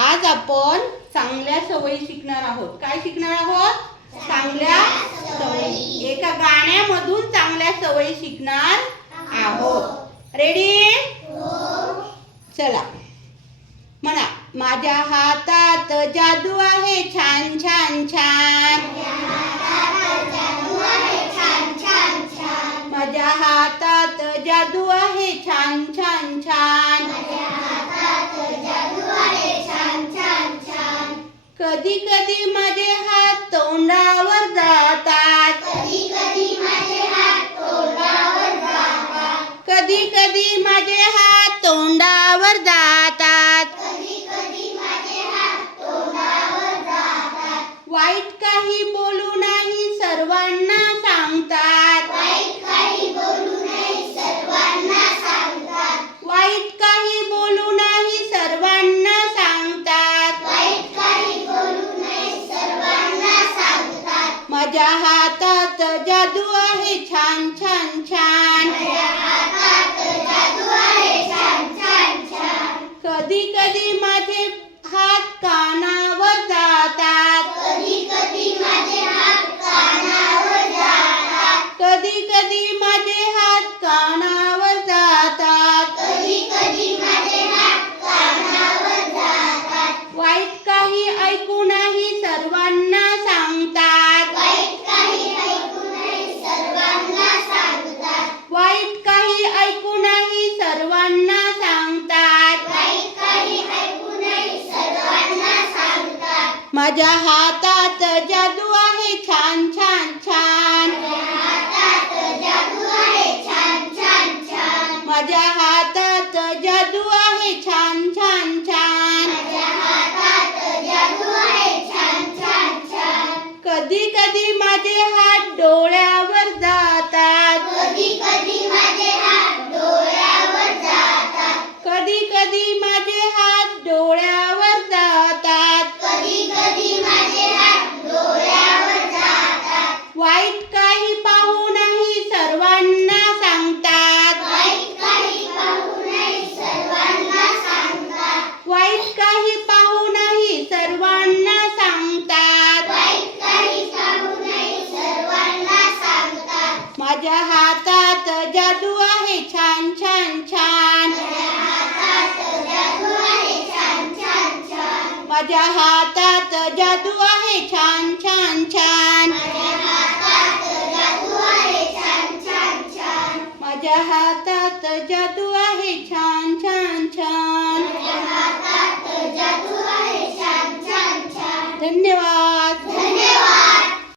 आज आपण चांगल्या सवयी शिकणार आहोत. काय शिकणार आहोत? चांगल्या सवयी. एका गाण्यामधून चांगल्या सवयी शिकणार आहोत. रेडी? चला म्हणा. माझ्या हातात जादू आहे छान छान छान. माझ्या हातात जादू आहे छान छान छान. कधी कधी माझे हात तोंडावर जातात. कधी कधी माझे हात तोंडावर जातात. वाईट काही बोलू नाही सर्वांना सांगतात. वाईट काही बोलू नाही सर्वांना सांगतात. माझ्या हातात जादू आहे छान छान छान. कधी कधी माझे हात कानावर जातात. कधी कधी माझे हात कानावर जातात. वाईट काही ऐकू नाही सर्वांना सांगतात. वाईट काही ऐकू नाही सर्वांना सांगतात. माझ्या हातात जादू आहे छान छान छान. माझ्या हातात जादू आहे छान छान छान. कधी कधी माझे हात डोळ्यावर जातात. कधी कधी माझे हात डोळ्यावर जातात. वाईट काही पाहू नाही सर्वांना सांगतात. वाईट काही पाहू नाही सर्वांना सांगतात. माझ्या हातात जादू आहे छान छान छान. माझ्या हातात जादू आहे छान छान छान. माझ्या हातात जादू आहे छान छान छान.